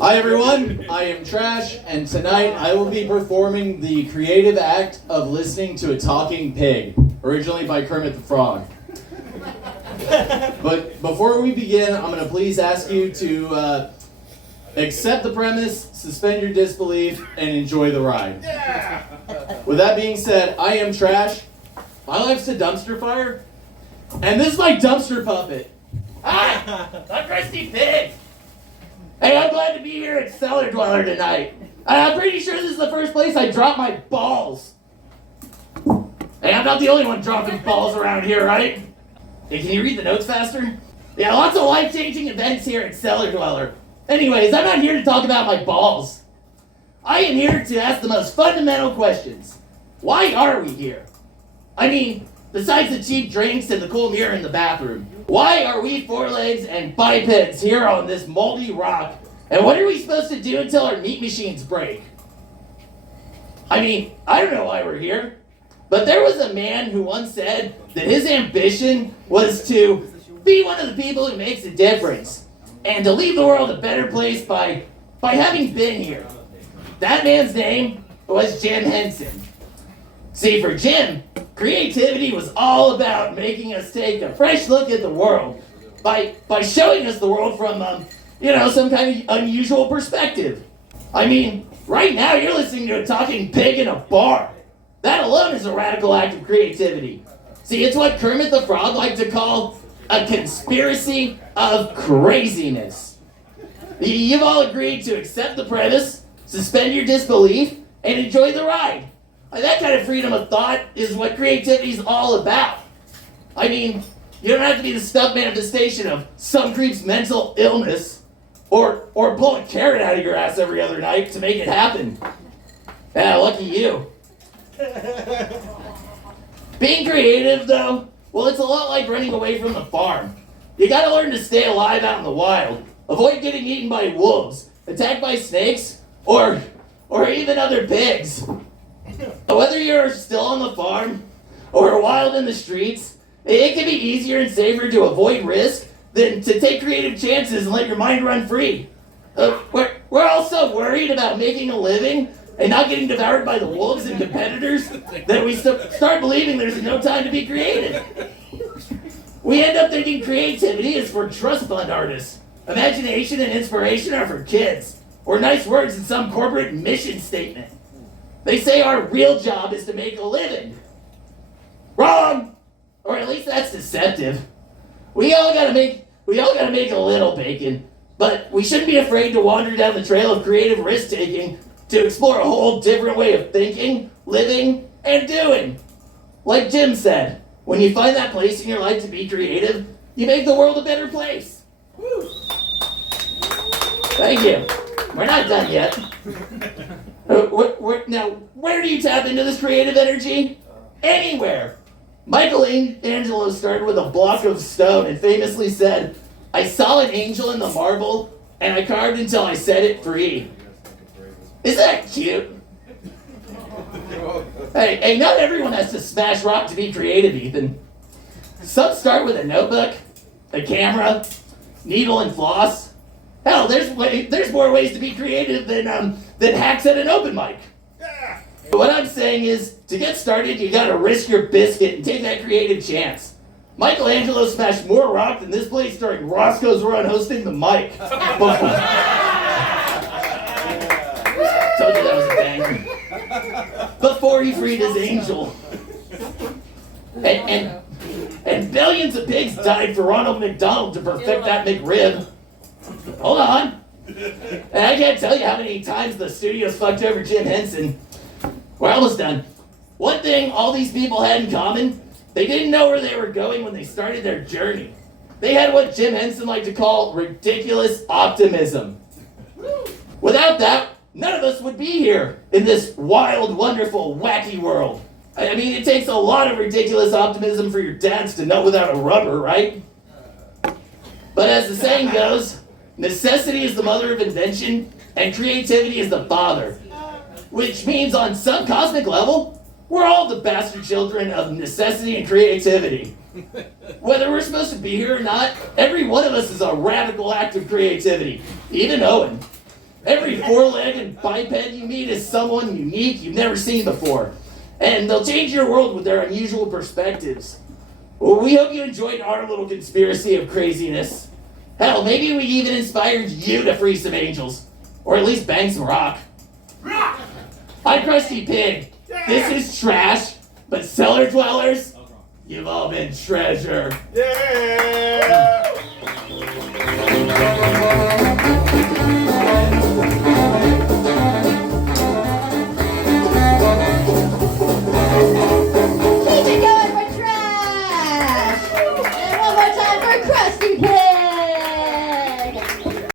Hi everyone, I am Trash, and tonight I will be performing the creative act of listening to a talking pig, originally by Kermit the Frog. But before we begin, I'm going to please ask you to accept the premise, suspend your disbelief, and enjoy the ride. With that being said, I am Trash. My life's a dumpster fire, and this is my dumpster puppet. Hi, I'm Crusty Pig. Hey, I'm glad to be here at Cellar Dweller tonight. I'm pretty sure this is the first place I dropped my balls. Hey, I'm not the only one dropping balls around here, right? Hey, can you read the notes faster? Yeah, lots of life-changing events here at Cellar Dweller. Anyways, I'm not here to talk about my balls. I am here to ask the most fundamental questions. Why are we here? I mean, besides the cheap drinks and the cool mirror in the bathroom, why are we four-legs and bipeds here on this moldy rock? And what are we supposed to do until our meat machines break? I mean, I don't know why we're here, but there was a man who once said that his ambition was to be one of the people who makes a difference and to leave the world a better place by having been here. That man's name was Jim Henson. See, for Jim, creativity was all about making us take a fresh look at the world by showing us the world from, some kind of unusual perspective. I mean, right now you're listening to a talking pig in a bar. That alone is a radical act of creativity. See, it's what Kermit the Frog liked to call a conspiracy of craziness. You've all agreed to accept the premise, suspend your disbelief, and enjoy the ride. That kind of freedom of thought is what creativity is all about. I mean, you don't have to be the stuffed manifestation of some creep's mental illness or pull a carrot out of your ass every other night to make it happen. Yeah, lucky you. Being creative, though, well, it's a lot like running away from the farm. You gotta learn to stay alive out in the wild. Avoid getting eaten by wolves, attacked by snakes, or even other pigs. Whether you're still on the farm or wild in the streets, it can be easier and safer to avoid risk than to take creative chances and let your mind run free. We're also worried about making a living and not getting devoured by the wolves and competitors that we start believing there's no time to be creative. We end up thinking creativity is for trust fund artists. Imagination and inspiration are for kids, or nice words in some corporate mission statement. They say our real job is to make a living. Wrong! Or at least that's deceptive. We all gotta make a little bacon, but we shouldn't be afraid to wander down the trail of creative risk-taking to explore a whole different way of thinking, living, and doing. Like Jim said, when you find that place in your life to be creative, you make the world a better place. Woo. Thank you. We're not done yet. Now, where do you tap into this creative energy? Anywhere. Michelangelo started with a block of stone and famously said, "I saw an angel in the marble, and I carved until I set it free." Isn't that cute? Hey, not everyone has to smash rock to be creative, Ethan. Some start with a notebook, a camera, needle and floss. Hell, there's more ways to be creative than hacks at an open mic. Yeah. But what I'm saying is, to get started, you gotta risk your biscuit and take that creative chance. Michelangelo smashed more rock than this place during Roscoe's run hosting the mic. Told you that was a banger. Before he freed his angel. And billions of pigs died for Ronald McDonald to perfect that McRib. Hold on. And I can't tell you how many times the studios fucked over Jim Henson. We're almost done. One thing all these people had in common, they didn't know where they were going when they started their journey. They had what Jim Henson liked to call ridiculous optimism. Without that, none of us would be here in this wild, wonderful, wacky world. I mean, it takes a lot of ridiculous optimism for your dads to nut without a rubber, right? But as the saying goes, necessity is the mother of invention, and creativity is the father. Which means on some cosmic level, we're all the bastard children of necessity and creativity. Whether we're supposed to be here or not, every one of us is a radical act of creativity. Even Owen. Every four-legged biped you meet is someone unique you've never seen before. And they'll change your world with their unusual perspectives. Well, we hope you enjoyed our little conspiracy of craziness. Hell, maybe we even inspired you to free some angels. Or at least bang some rock. I'm Crusty Pig. This is Trash, but cellar dwellers, you've all been treasure. Yeah!